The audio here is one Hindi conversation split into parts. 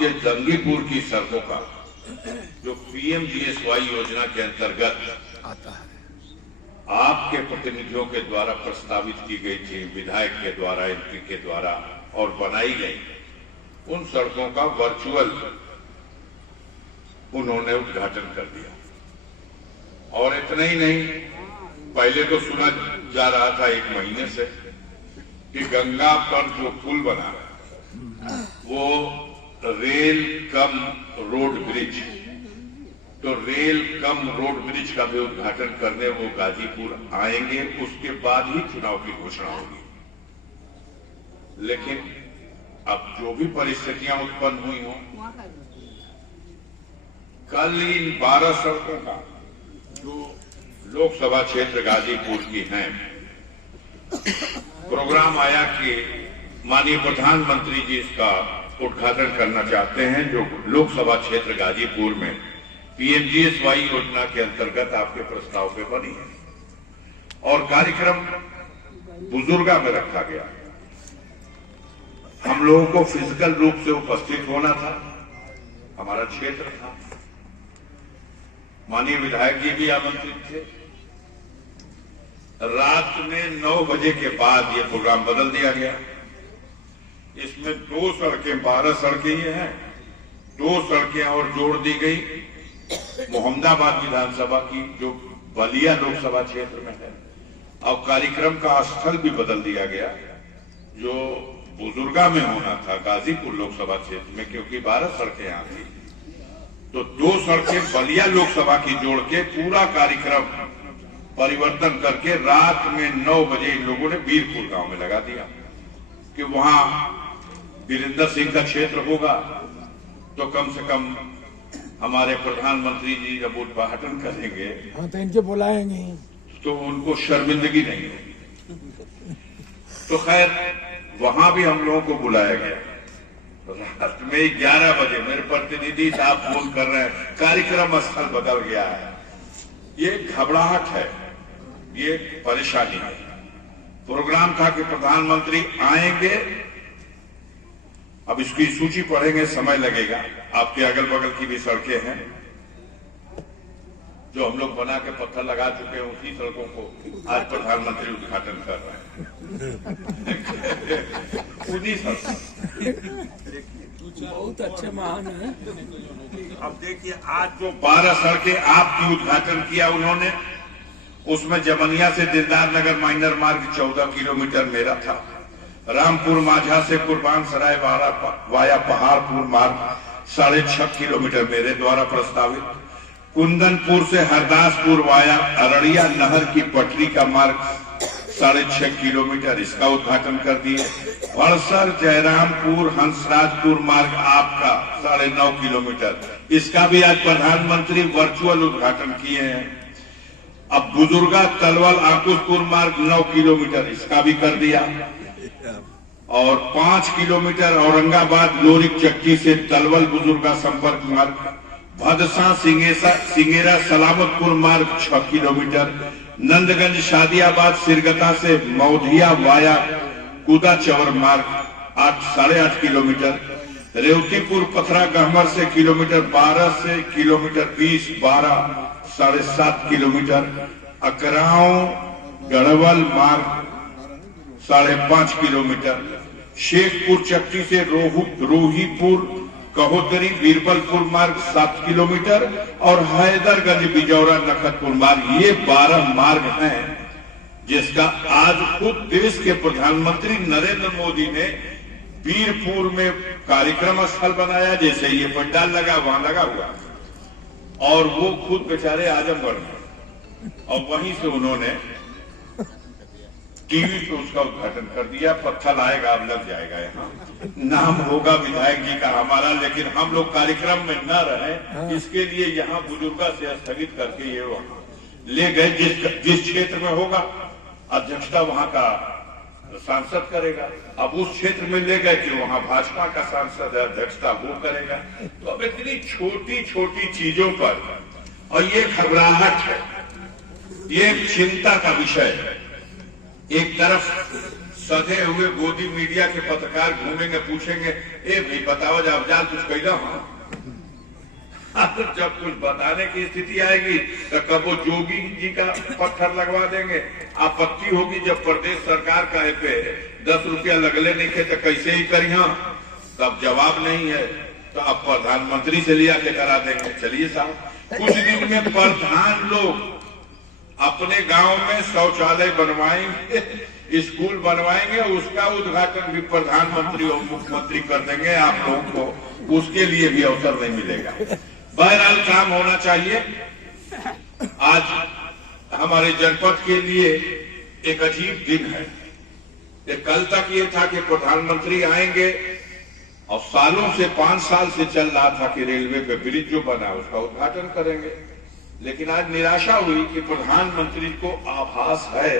आपके जंगीपुर की सड़कों का जो पीएमजीएसवाई योजना के अंतर्गत आता है, आपके प्रतिनिधियों के द्वारा प्रस्तावित की गई थी, विधायक के द्वारा, एमपी के द्वारा और बनाई गई उन सड़कों का वर्चुअल उन्होंने उद्घाटन कर दिया। और इतना ही नहीं, पहले तो सुना जा रहा था 1 महीने से कि गंगा पर जो पुल बना वो रेल कम रोड ब्रिज, तो रेल कम रोड ब्रिज का भी उद्घाटन करने वो गाजीपुर आएंगे, उसके बाद ही चुनाव की घोषणा होगी। लेकिन अब जो भी परिस्थितियां उत्पन्न हुई हों, कल इन 12 सड़कों का जो लोकसभा क्षेत्र गाजीपुर की हैं, प्रोग्राम आया कि माननीय प्रधानमंत्री जी इसका उद्घाटन करना चाहते हैं, जो लोकसभा क्षेत्र गाजीपुर में पीएमजीएसवाई योजना के अंतर्गत आपके प्रस्ताव पे बनी है। और कार्यक्रम बुजुर्गा में रखा गया। हम लोगों को फिजिकल रूप से उपस्थित होना था, हमारा क्षेत्र था, माननीय विधायक जी भी आमंत्रित थे। रात में 9 बजे के बाद ये प्रोग्राम बदल दिया गया। इसमें 2 सड़कें, 12 सड़कें ये हैं, 2 सड़कें और जोड़ दी गई मोहम्मदाबाद विधानसभा की जो बलिया लोकसभा क्षेत्र में है। अब कार्यक्रम का स्थल भी बदल दिया गया, जो बुजुर्गा में होना था गाजीपुर लोकसभा क्षेत्र में, क्योंकि 12 सड़कें यहां थी, तो 2 सड़कें बलिया लोकसभा की जोड़ के पूरा कार्यक्रम परिवर्तन करके रात में 9 बजे इन लोगों ने वीरपुर गांव में लगा दिया कि वहां वीरेंद्र सिंह का क्षेत्र होगा, तो कम से कम हमारे प्रधानमंत्री जी जब उद्घाटन करेंगे तो इनके बुलाएंगे तो उनको शर्मिंदगी नहीं होगी। तो खैर वहां भी हम लोगों को बुलाया गया। रात में 11 बजे मेरे प्रतिनिधि साहब फोन कर रहे हैं, कार्यक्रम स्थल बदल गया है। ये घबराहट है, ये परेशानी है। प्रोग्राम था कि प्रधानमंत्री आएंगे, अब इसकी सूची पढ़ेंगे, समय लगेगा। आपके अगल बगल की भी सड़कें हैं जो हम लोग बना के पत्थर लगा चुके हैं, उसी सड़कों को आज प्रधानमंत्री उद्घाटन कर रहे हैं। उन्हीं सड़कों बहुत अच्छे महान है। अब देखिए, आज जो 12 सड़कें आपकी उद्घाटन किया उन्होंने, उसमें जमनिया से दिलदार नगर माइनर मार्ग 14 किलोमीटर मेरा था। रामपुर माझा से कुर्बान सराय वाया पहाड़पुर मार्ग 6.5 किलोमीटर मेरे द्वारा प्रस्तावित। कुंदनपुर से हरदासपुर वाया अररिया नहर की पटरी का मार्ग 6.5 किलोमीटर, इसका उद्घाटन कर दिए। बड़सर जयरामपुर हंसराजपुर मार्ग आपका 9.5 किलोमीटर, इसका भी आज प्रधानमंत्री वर्चुअल उद्घाटन किए हैं। अब बुजुर्गा तलवल आकुशपुर मार्ग 9 किलोमीटर, इसका भी कर दिया। और 5 किलोमीटर औरंगाबाद लोरिक चक्की से तलवल बुजुर्गा संपर्क मार्ग। भदसा सिंगेरा सलामतपुर मार्ग 6 किलोमीटर। नंदगंज शादियाबाद सिरगता से मौधिया वाया कुदा चवर मार्ग 8.5 किलोमीटर। रेवतीपुर पथरा गहमर से किलोमीटर 12 से किलोमीटर 20 12 7.5 किलोमीटर। अकराव गढ़वल मार्ग 5.5 किलोमीटर। शेखपुर चक्की से रोहीपुर कहोदरी बीरबलपुर मार्ग 7 किलोमीटर और हैदरगंज बिजौरा नखतपुर मार्ग, ये 12 मार्ग हैं जिसका आज खुद देश के प्रधानमंत्री नरेंद्र मोदी ने बीरपुर में कार्यक्रम स्थल बनाया। जैसे ये पंडाल लगा वहां लगा हुआ, और वो खुद बेचारे आजमगढ़ में, और वहीं से उन्होंने टीवी पे उसका उद्घाटन कर दिया। पत्थर आएगा, अब लग जाएगा, यहाँ नाम होगा विधायक जी का हमारा, लेकिन हम लोग कार्यक्रम में न रहे, इसके लिए यहाँ बुजुर्गा से स्थगित करके ये वहां ले गए। जिस क्षेत्र में होगा अध्यक्षता वहां का सांसद करेगा, अब उस क्षेत्र में ले गए कि वहां भाजपा का सांसद अध्यक्षता वो करेगा। तो अब इतनी छोटी छोटी चीजों पर, और ये घबराहट है, ये चिंता का विषय है। एक तरफ सधे हुए गोदी मीडिया के पत्रकार घूमेंगे, पूछेंगे ए भाई बताओ जब जाल कुछ कैला हो। जब कुछ बताने की स्थिति आएगी तो कब वो जोगी जी का पत्थर लगवा देंगे। आपत्ति होगी जब प्रदेश सरकार का पे 10 रुपया लगले नहीं थे तो कैसे ही करी, तब जवाब नहीं है तो अब प्रधानमंत्री से लिया के करा देंगे। चलिए साहब, कुछ दिन में प्रधान लोग अपने गांव में शौचालय बनवाएंगे, स्कूल बनवाएंगे, उसका उद्घाटन भी प्रधानमंत्री और मुख्यमंत्री कर देंगे। आप लोगों को उसके लिए भी अवसर नहीं मिलेगा। बहरहाल काम होना चाहिए। आज हमारे जनपद के लिए एक अजीब दिन है। कल तक ये था कि प्रधानमंत्री आएंगे और सालों से 5 साल से चल रहा था कि रेलवे पे ब्रिज जो बना उसका उद्घाटन करेंगे, लेकिन आज निराशा हुई कि प्रधानमंत्री को आभास है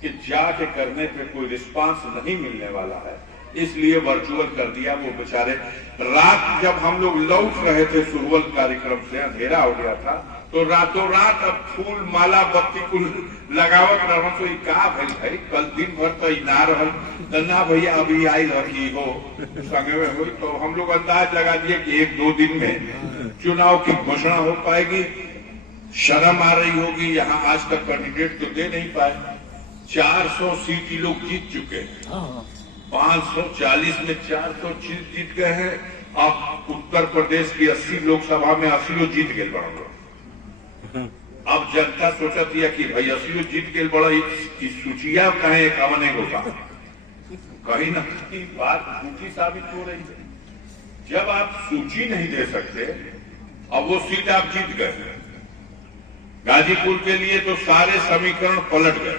कि जाके करने पे कोई रिस्पांस नहीं मिलने वाला है, इसलिए वर्चुअल कर दिया। वो बेचारे रात जब हम लोग लौट रहे थे सुरवल कार्यक्रम से, अंधेरा हो गया था, तो रातों रात अब फूल माला बत्ती कुल लगावत रह तो का भाई कल दिन भर तो ना रहल तो ना भैया अभी आई रखी हो संगे में हुई। तो हम लोग अंदाज लगा दिए कि 1-2 दिन में चुनाव की घोषणा हो पाएगी। शर्म आ रही होगी, यहाँ आज तक कैंडिडेट तो दे नहीं पाए। 400 सीट लोग जीत चुके हैं, 540 में 400 जीत गए हैं। अब उत्तर प्रदेश की 80 लोकसभा में 80 जीत गए बड़ा। अब जनता सोचती है कि भाई 80 जीत गए बड़ा, की सूचिया कहे कवने होगा, कहीं ना कहीं बात झूठी साबित हो रही है। जब आप सूची नहीं दे सकते, अब वो सीट आप जीत गए। गाजीपुर के लिए तो सारे समीकरण पलट गए।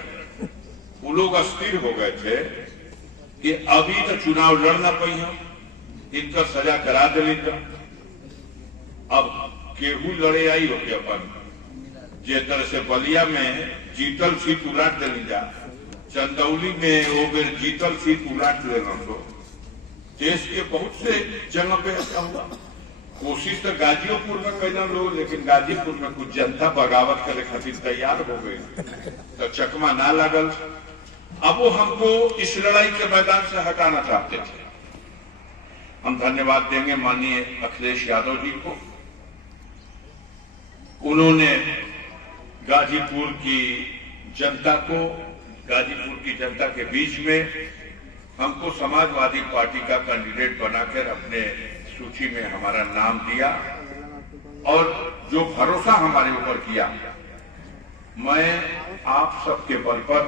वो लोग अस्थिर हो गए थे कि अभी तो चुनाव लड़ना पई हो, इनका सजा करा दे। अब केहू लड़े आई हो गया अपन जे तरह से बलिया में जीतल सीट उलाट दिली जा, चंदौली में वो बेर जीतल सीट उलाट लेना। तो देश के बहुत से जगह पे ऐसा हुआ। कोशिश तो गाजीपुर में कैला लोग, लेकिन गाजीपुर में कुछ जनता बगावत करे खातिर तैयार हो गई, तो चकमा ना लगल। अब वो हमको इस लड़ाई के मैदान से हटाना चाहते थे। हम धन्यवाद देंगे माननीय अखिलेश यादव जी को। उन्होंने गाजीपुर की जनता को, गाजीपुर की जनता के बीच में हमको समाजवादी पार्टी का कैंडिडेट बनाकर अपने सूची में हमारा नाम दिया और जो भरोसा हमारे ऊपर किया, मैं आप सबके बल पर,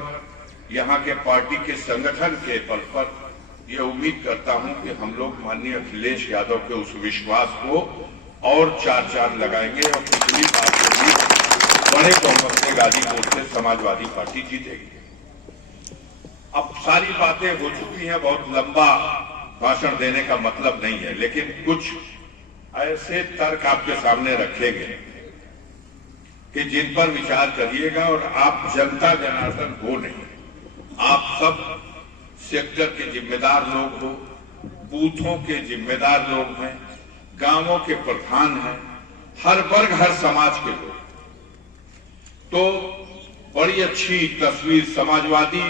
यहाँ के पार्टी के संगठन के बल पर यह उम्मीद करता हूं कि हम लोग माननीय अखिलेश यादव के उस विश्वास को और 4 चांद लगाएंगे और पिछली बार से भी बड़े बहुमत से गाजीपुर से समाजवादी पार्टी जीतेगी। अब सारी बातें हो चुकी हैं, बहुत लंबा भाषण देने का मतलब नहीं है, लेकिन कुछ ऐसे तर्क आपके सामने रखेंगे कि जिन पर विचार करिएगा। और आप जनता जनार्दन हो नहीं, आप सब सेक्टर के जिम्मेदार लोग हो, बूथों के जिम्मेदार लोग हैं, गांवों के प्रधान हैं, हर वर्ग हर समाज के लोग। तो बड़ी अच्छी तस्वीर, समाजवादी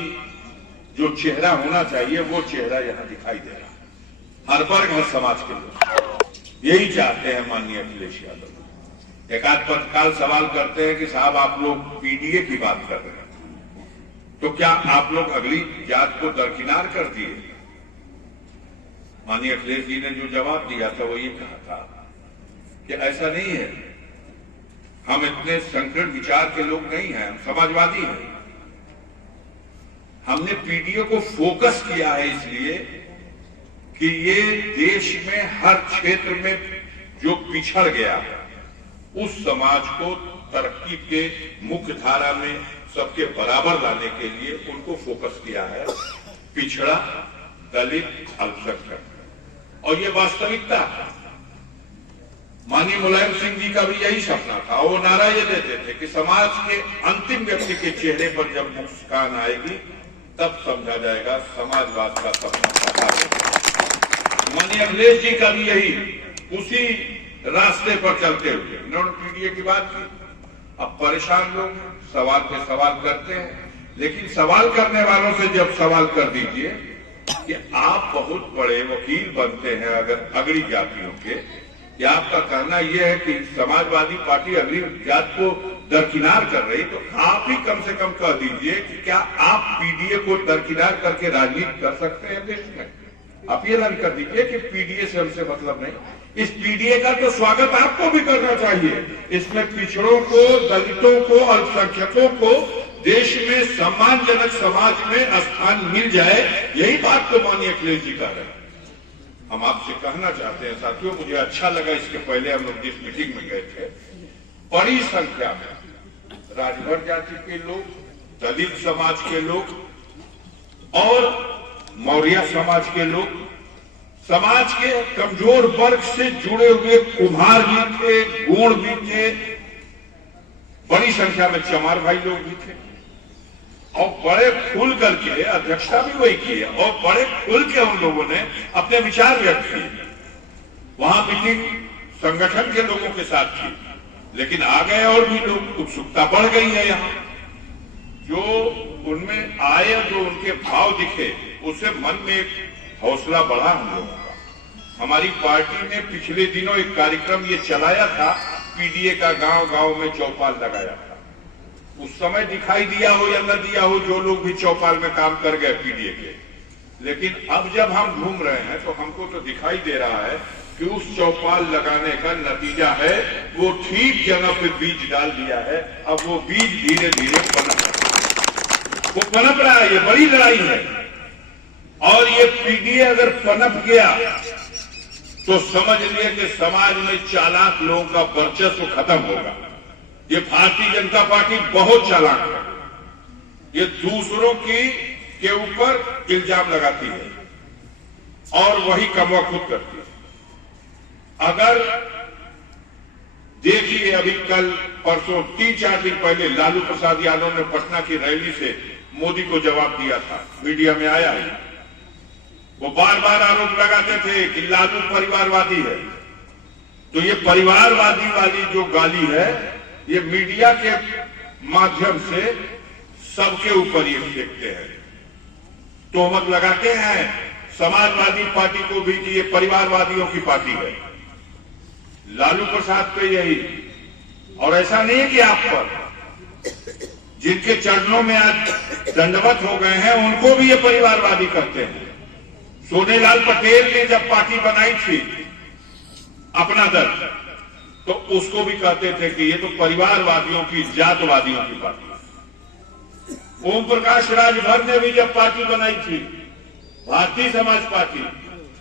जो चेहरा होना चाहिए वो चेहरा यहां दिखाई दे रहा है। हर वर्ग हर समाज के लोग यही चाहते हैं माननीय अखिलेश यादव। एक आध पत्रकार सवाल करते हैं कि साहब आप लोग पीडीए की बात कर रहे हैं, तो क्या आप लोग अगली जात को दरकिनार कर दिए? माननीय अखिलेश जी ने जो जवाब दिया था वो ये कहा था कि ऐसा नहीं है, हम इतने संकीर्ण विचार के लोग नहीं हैं, हम समाजवादी हैं। हमने पीडीए को फोकस किया है इसलिए कि ये देश में हर क्षेत्र में जो पिछड़ गया है उस समाज को तरक्की के मुख्य धारा में सबके बराबर लाने के लिए उनको फोकस किया है। पिछड़ा, दलित, अल्पसंख्यक, और ये वास्तविकता है। माननीय मुलायम सिंह जी का भी यही सपना था। वो नारा ये देते थे कि समाज के अंतिम व्यक्ति के चेहरे पर जब मुस्कान आएगी तब समझा जाएगा समाजवाद का सपना साकार है। माननीय अखिलेश जी का भी यही, उसी रास्ते पर चलते हुए उन्होंने पीडीए की बात की। अब परेशान लोग सवाल पे सवाल करते हैं लेकिन सवाल करने वालों से जब सवाल कर दीजिए कि आप बहुत बड़े वकील बनते हैं अगर अगड़ी जातियों के, या आपका कहना यह है कि समाजवादी पार्टी अगड़ी जात को दरकिनार कर रही, तो आप ही कम से कम कह दीजिए कि क्या आप पीडीए को दरकिनार करके राजनीति कर सकते हैं देश में? आप ये ऐलान कर दीजिए कि पीडीए से हमसे मतलब नहीं। इस पीडीए का तो स्वागत आपको भी करना चाहिए। इसमें पिछड़ों को, दलितों को, अल्पसंख्यकों को देश में सम्मानजनक समाज में स्थान मिल जाए, यही बात तो माननीय अखिलेश जी कह रहे हैं। हम आपसे कहना चाहते हैं साथियों, मुझे अच्छा लगा इसके पहले हम लोग जिस मीटिंग में गए थे, बड़ी संख्या में राजभर जाति के लोग, दलित समाज के लोग और मौर्य समाज के लोग, समाज के कमजोर वर्ग से जुड़े हुए कुम्हार भी थे, गोंड भी थे, बड़ी संख्या में चमार भाई लोग भी थे, और बड़े खुल करके अध्यक्षता भी वही की है और बड़े खुल के उन लोगों ने अपने विचार व्यक्त किए। वहां मीटिंग संगठन के लोगों के साथ थी, लेकिन आ गए और भी लोग, उत्सुकता बढ़ गई है। यहाँ जो उनमें आए, जो उनके भाव दिखे, उससे मन में एक हौसला बढ़ा हम लोगों का। हमारी पार्टी ने पिछले दिनों एक कार्यक्रम ये चलाया था, पीडीए का गांव गांव में चौपाल लगाया था। उस समय दिखाई दिया हो या न दिया हो, जो लोग भी चौपाल में काम कर गए पीडीए के, लेकिन अब जब हम घूम रहे हैं तो हमको तो दिखाई दे रहा है कि उस चौपाल लगाने का नतीजा है वो ठीक जगह पे बीज डाल दिया है। अब वो बीज धीरे धीरे पनप रहा है, वो पनप रहा है। ये बड़ी लड़ाई है, और ये पीडीए अगर पनप गया तो समझ लिए कि समाज में चालाक लोगों का वर्चस्व खत्म होगा। ये भारतीय जनता पार्टी बहुत चालाक है, ये दूसरों के ऊपर इल्जाम लगाती है और वही कमवा खुद करती है। अगर देखिए, अभी कल परसों 3-4 दिन पहले लालू प्रसाद यादव ने पटना की रैली से मोदी को जवाब दिया था, मीडिया में आया है। वो बार बार आरोप लगाते थे कि लालू परिवारवादी है, तो ये परिवारवादी वाली जो गाली है, ये मीडिया के माध्यम से सबके ऊपर ये फेंकते हैं, तोहमत लगाते हैं समाजवादी पार्टी को भी कि ये परिवारवादियों की पार्टी है। लालू प्रसाद पे यही, और ऐसा नहीं है कि आप पर, जिनके चरणों में आज दंडवत हो गए हैं उनको भी ये परिवारवादी करते हैं। सोनेलाल पटेल ने जब पार्टी बनाई थी अपना दल, तो उसको भी कहते थे कि ये तो परिवारवादियों की, जातवादियों की पार्टी है। ओम प्रकाश राजभर ने भी जब पार्टी बनाई थी, भारतीय समाज पार्टी,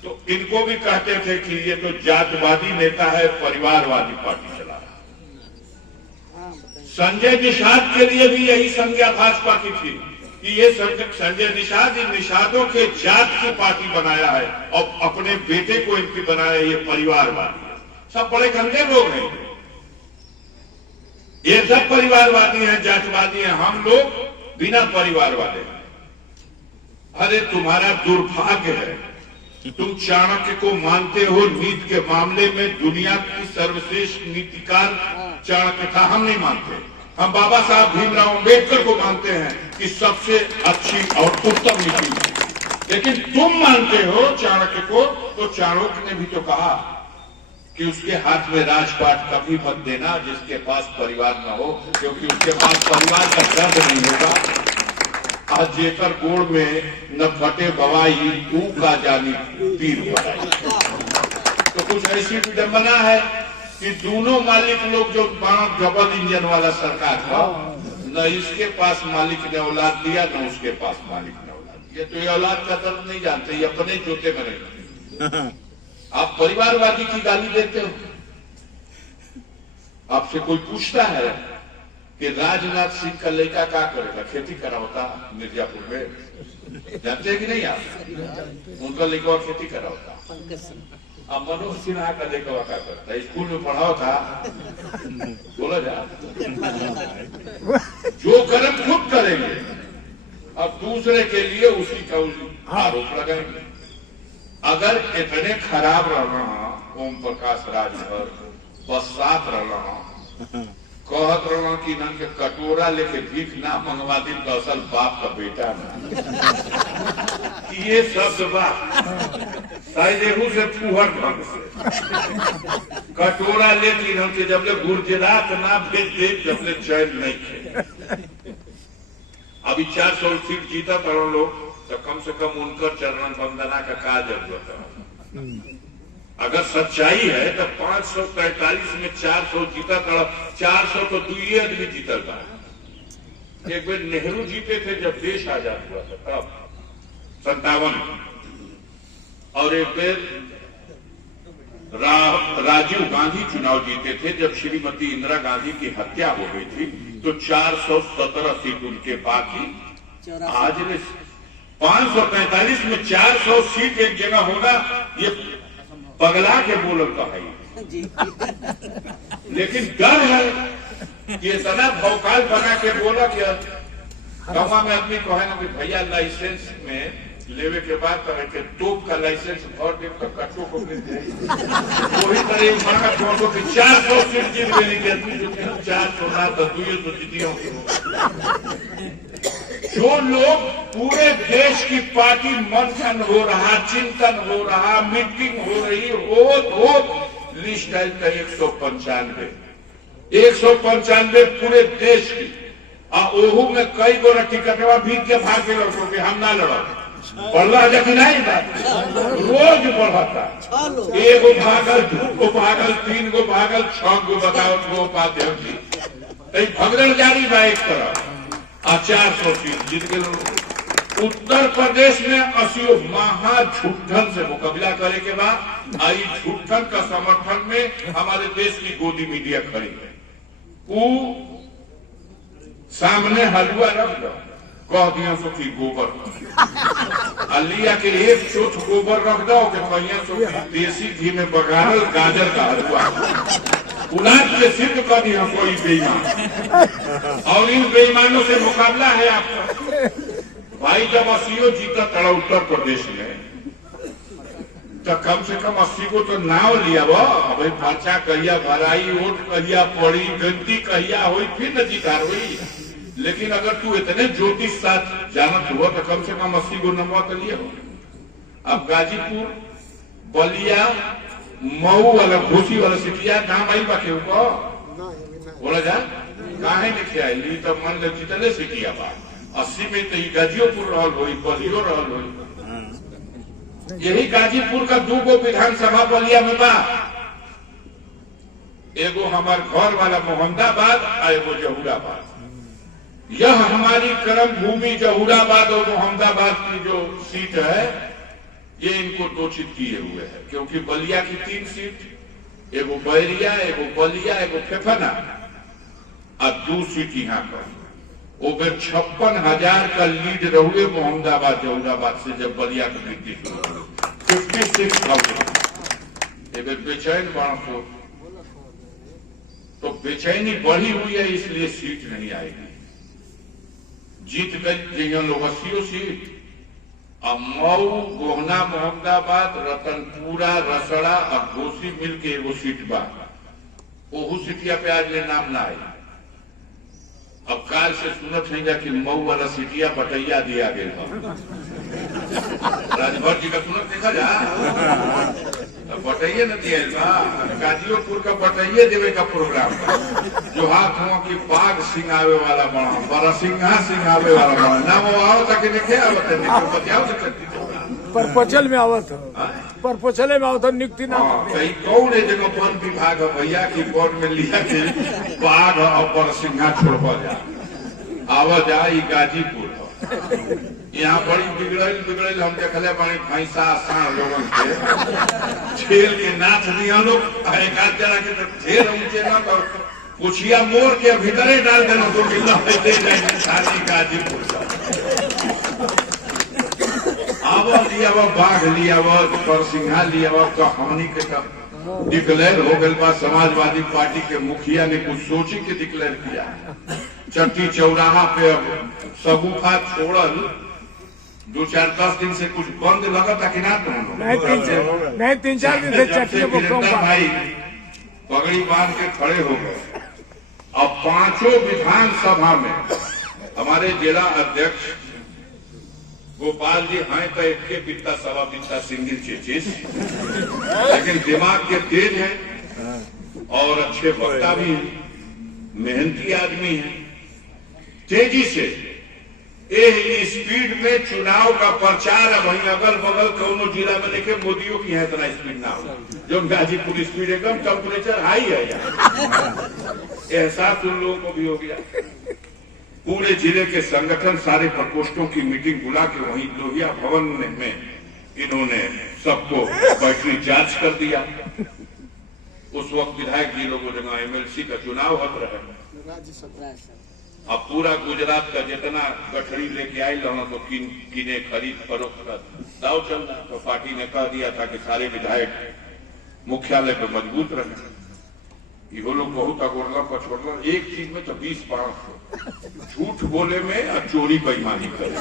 तो इनको भी कहते थे कि ये तो जातवादी नेता है, परिवारवादी पार्टी चला रहा है। संजय निषाद के लिए भी यही संज्ञा भाजपा की थी कि ये संजय निषाद इन निषादों के जात की पार्टी बनाया है और अपने बेटे को इनकी बनाया, ये परिवारवादी है। सब बड़े गंदे लोग हैं, ये सब परिवारवादी हैं, जातवादी हैं। हम लोग बिना परिवार वाले हैं। अरे तुम्हारा दुर्भाग्य है, तुम चाणक्य को मानते हो, नीति के मामले में दुनिया की सर्वश्रेष्ठ नीतिकार चाणक्य था, हम नहीं मानते। हम बाबा साहब भीमराव अंबेडकर को मानते हैं कि सबसे अच्छी और उत्तम नीति है। लेकिन तुम मानते हो चाणक्य को, तो चाणक्य ने भी तो कहा कि उसके हाथ में राजपाट कभी मत देना जिसके पास परिवार न हो, क्योंकि उसके पास परिवार का दर्द नहीं होगा। आज जेकर गोड़ में न फटे बवाई, तू का जानी पीर बवाई। तो कुछ ऐसी विडंबना है कि दोनों मालिक लोग जो डबल इंजन वाला सरकार था, न इसके पास मालिक ने औलाद दिया, न उसके पास मालिक ने औलाद दिया। तो ये औलाद का दर्द नहीं जानते, ये अपने जोते में रहते। आप परिवारवादी की गाली देते हो। आपसे कोई पूछता है कि राजनाथ सिंह का लड़का क्या करेगा, खेती करावता मिर्जापुर में, जानते हैं कि नहीं आप? उनका लड़का खेती करावता। अब मनोज सिन्हा का लड़का क्या करता, स्कूल में पढ़ाओ था, बोला जा। जो कर्म खुद करेंगे, अब दूसरे के लिए उसी का आरोप लगाएंगे। अगर इतने खराब रहना ओम प्रकाश राजभर बस साथ रहना, कहत रहो कि इन्हन के कटोरा लेके भीख ना मंगवा दी तो असल बाप का बेटा ना ये शब्द बात शायद एहू से फूहर ढंग से कटोरा ले इन्हन के जबले गुर्जरात ना भेज दे जबले चैन नहीं खे। अभी 400 सीट जीता करो लोग तो कम से कम उनकर चरण वंदना का जरूरत है। अगर सच्चाई है तो 543 में 400 जीता था। 400 तो दुई आदमी जीता था। एक बार नेहरू जीते थे जब देश आजाद हुआ था तब 57, और एक बार राजीव गांधी चुनाव जीते थे जब श्रीमती इंदिरा गांधी की हत्या हो गई थी तो 417 सीट उनके बाकी। आज 543 में 400 सीट एक जगह होगा ये पगला के बोल का है। लेकिन डर है कि इतना भौकाल बना के बोला कि गवा में आदमी कहे ना कि भैया लाइसेंस में लेवे के बाद तरह के तोप का लाइसेंस भर दे तो कटो को मिलते वही तरह मांगा फोटो की 400 सीट जीत गई के आदमी जो 400 ना तो 200 जीतियों। जो लोग पूरे देश की पार्टी मंथन हो रहा, चिंतन हो रहा, मीटिंग हो रही हो लिस्ट आई का 195 पूरे देश की। ओहू में कई गो टिकटवा भीग के भाग के लोगों के हम ना लड़ा बढ़ला जखी नहीं बात रोज बढ़ता। एगो भागल, 2 गो भागल, 3 गो भागल, 6 गो बताओ गो उपाध्यक्ष जी भगदड़ जारी बा एक तरफ। 400 सीट जीत गए। उत्तर प्रदेश में 80 महाझुट्ठन से मुकाबला करे के बाद आई झुट्ठन का समर्थन में हमारे देश की गोदी मीडिया खड़ी है। वो सामने हलवा रख दो कह दिया सो की गोबर अलिया के एक चोट गोबर रख दो कि कहिया सो देसी घी में बघारल गाजर का हलवा उलाद के सिद्ध कर दिया कोई बेईमान। और इन बेईमानों से मुकाबला है आपका भाई। जब 80 जीता तड़ा उत्तर प्रदेश में तो कम से कम 80 को तो नाव लिया वो भाई पर्चा कहिया भराई, वोट कहिया पड़ी, गिनती कहिया हुई, फिर न जीता हुई। लेकिन अगर तू इतने ज्योतिष साथ जानत हुआ तो कम से कम 80 को नंबर तो लिया हो। अब गाजीपुर, बलिया, मऊ वाला, घोसी वाला सिटिया कहाँ आई बाकी को बोला जा काहे लिखे आई तो मन ले जितने सिटिया बा 80 में तो गाजियोपुर रहल हो, बलियो रहल हो। यही गाजीपुर का 2 गो विधानसभा बलिया में बा। एगो हमार घर वाला मोहम्मदाबाद और एगो जहूराबाद। यह हमारी कर्म भूमि जहूराबाद और मोहम्मदाबाद की जो सीट है ये इनको दोषित किए हुए हैं क्योंकि बलिया की 3 सीट, एगो बैरिया, एगो बलिया, एगो फेफना और 2 सीट यहाँ पर। वो 56,000 का लीड रहुए मोहम्मदाबाद जहूराबाद से जब बलिया की गिनती शुरू हुई 56,000। एक बेचैन बाढ़ तो बेचैनी बढ़ी हुई है इसलिए सीट नहीं आएगी। जीत गई लोग 80 सीट। अब मऊ, गोहना, मोहम्मदाबाद, रतनपुरा, रसड़ा और घोसी मिल के एगो सीट बा। ओहू सीटिया पे आज ले नाम ना आई। अब काल से सुनत है कि मऊ वाला सीटिया बटैया दिया गया। राजभर जी का सुनत देखा जा बटैया न दिया गाजियोपुर का बटैया देवे का प्रोग्राम जो हाथ हुआ की बाघ सिंगावे वाला बना, बरसिंगा सिंगावे वाला बना ना वो आओ तक नहीं बताओ पर पचल में आवत पर पचले में आवत निकती ना कहीं कौन है जगह वन विभाग है भैया की बोर्ड में लिया के बाघ और बरसिंगा छोड़वा जा आवा जा गाजीपुर यहाँ बड़ी बिगड़ल हम देखले बड़ी भैंसा साढ़ लोगों के छेल के नाच दिया लोग एक आध जरा के ढेर ऊंचे ना तो कुछिया मोड़ के भीतरे डाल देना तो दे जाएंगे शादी गाजीपुर आवाज लिया हुआ बाघ लिया हुआ पर सिंघा लिया हुआ कहानी के डिक्लेयर हो गए बा। समाजवादी पार्टी के मुखिया ने कुछ सोची के डिक्लेयर किया। चट्टी चौराहा पे सगुफा छोड़ल 2-4-10 दिन से कुछ बंद लगा था कि ना नहीं 3-4 दिन से चट्टी भाई पगड़ी बांध के खड़े हो गए अब पांचों विधानसभा में हमारे जिला अध्यक्ष गोपाल जी हैं तो एक के बित्ता सवा बित्ता सिंगल चेचिस, लेकिन दिमाग के तेज हैं और अच्छे वक्ता भी हैं, मेहनती आदमी हैं। तेजी से इस स्पीड में चुनाव का प्रचार अब वहीं अगल बगल कोनो जिला में देखे मोदियों की है इतना स्पीड ना हो, जो गाजीपुर स्पीड एकदम टेम्परेचर हाई है यार। एहसास उन लोगों को भी हो गया। पूरे जिले के संगठन सारे प्रकोष्ठों की मीटिंग बुला के वहीं लोहिया भवन में इन्होंने सबको बैटरी चार्ज कर दिया। उस वक्त विधायक जी लोगों जगह एमएलसी का चुनाव हो रहा है। अब पूरा गुजरात का जितना गठरी लेके आई लो तो किने खरीद फरोख्त का दाव चल रहा, तो पार्टी ने कह दिया था कि सारे विधायक मुख्यालय पर मजबूत रहे। ये लोग बहुत अगोड़ला पछोड़ला, एक चीज में तो 20-5 झूठ बोले में और चोरी बेईमानी करे,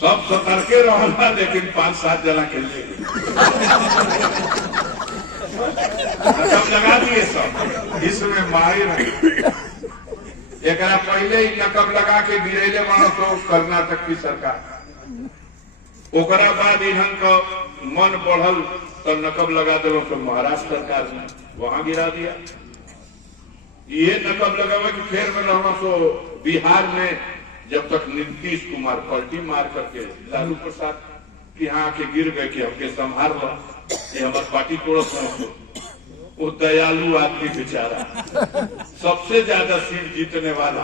सब सतर्के रहना, लेकिन 5-7 जना खेलते सब लगा दिए, सब इसमें माहिर है। एक पहले ही नकब लगा के गिरेले मानो तो कर्नाटक की सरकार, ओकरा बाद इन्हन का मन बढ़ल तो नकब लगा दिलो तो महाराष्ट्र सरकार ने वहां गिरा दिया। ये नकब लगावे कि फेर में रहना सो बिहार में जब तक नीतीश कुमार पलटी मार करके लालू प्रसाद की यहाँ के गिर गए कि हमके संभाल लो, ये हमारी पार्टी तोड़। वो दयालु आदमी बेचारा सबसे ज्यादा सीट जीतने वाला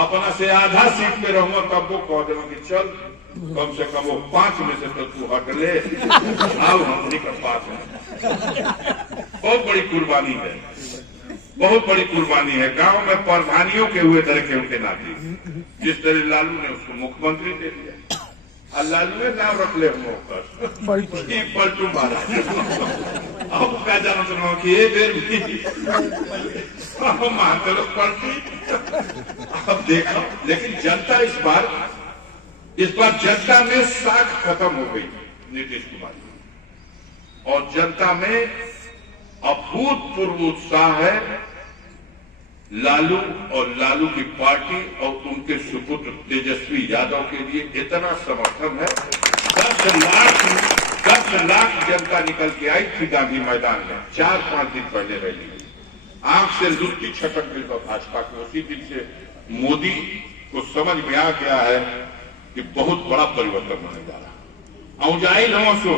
अपना से आधा सीट पे रहूंगा तब वो कह देगा कि चल कम से कम वो 5 में से तो तू हट ले, आओ हम निकट पास है। बहुत बड़ी कुर्बानी है, बहुत बड़ी कुर्बानी है। गांव में प्रधानियों के हुए तरह के नाती, जिस तरह लालू ने उसको मुख्यमंत्री दे दिया और लालू ने नाम रख ले पलटू मारा। अब क्या जाना कि ये देर मानते लोग पलटी। अब देखो, लेकिन जनता इस बार जनता में साख खत्म हो गई नीतीश कुमार, और जनता में अभूतपूर्व उत्साह है लालू और लालू की पार्टी और उनके सुपुत्र तेजस्वी यादव के लिए। इतना समर्थन है, 10 लाख जनता निकल के आई थी गांधी मैदान में 4-5 दिन पहले रैली। आंख से लुट्टी छटक गई भाजपा को। उसी दिन से मोदी को समझ में आ गया है कि बहुत बड़ा परिवर्तन होने जा रहा। औजाई लोगों सो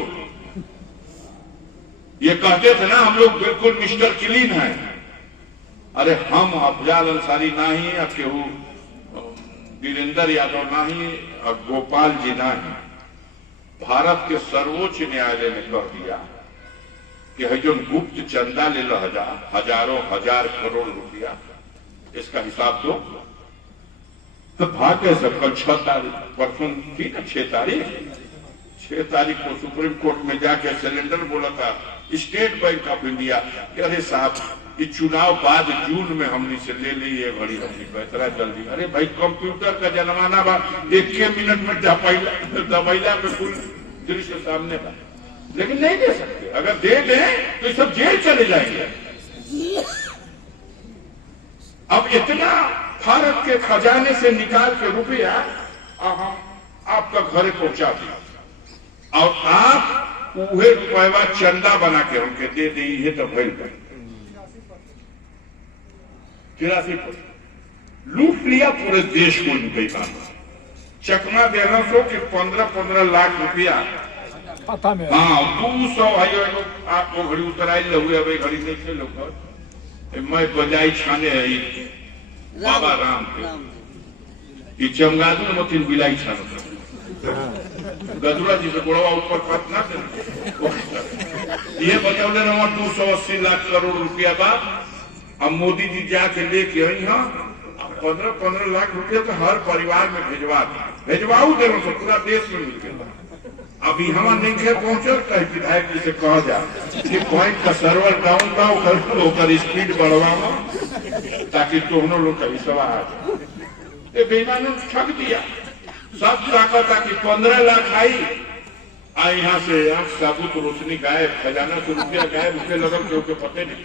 ये कहते थे ना हम लोग बिल्कुल मिस्टर क्लीन हैं। अरे हम अफजाल अंसारी नहीं, अब केहू वीरेंद्र यादव नहीं, अब गोपाल जी नहीं, भारत के सर्वोच्च न्यायालय ने कह दिया कि है जो गुप्त चंदा ले लो हजारों हजार करोड़ रुपया, इसका हिसाब दो। तो भाग्य से कल 6 तारीख परसों थी ना, 6 तारीख को सुप्रीम कोर्ट में जाके सिलेंडर बोला था स्टेट बैंक ऑफ इंडिया, अरे साहब ये चुनाव बाद जून में हमने से ले ली है घड़ी, हमने बेहतरा जल्दी। अरे भाई कंप्यूटर का जमाना बा, 1 मिनट में दबैला में कुल दृश्य सामने बा, लेकिन नहीं दे सकते। अगर दे दें तो ये सब जेल चले जाएंगे। अब इतना भारत के खजाने से निकाल के रुपया हम आपका घरे पहुंचा दिया, और आप उहे रुपया चंदा बना के हमके दे दी, तो भइल 83% लूट लिया पूरे देश को इनके काम। चकमा देना सो कि 15-15 लाख रुपया पता में। हाँ 200 आपको घड़ी उतराई लगे। अब घड़ी नहीं थे लोग, मैं बजाई छाने है बाबा राम के चमगादू में 3 बिलाई छान गदुरा जी से गोड़वा ऊपर खत ना ये बतौले रहा 280 लाख करोड़ रुपया का। अब मोदी जी जाके लेके आई, हाँ 15-15 लाख रुपया तो हर परिवार में भेजवाऊ देना तो पूरा देश में मिल गया। अभी हम नहीं थे पहुंचल, कहीं विधायक जी से कहा जा कि पॉइंट का सर्वर डाउन का होकर स्पीड बढ़वाओ ताकि दोनों लोग कभी सवाल आ जाए। बेईमानों ने ठग दिया, सब ताकत ताकि 15 लाख आई यहाँ से आंख साबुत रोशनी गायब, खजाना से रुपया गायब, रुपये लगल के पते नहीं।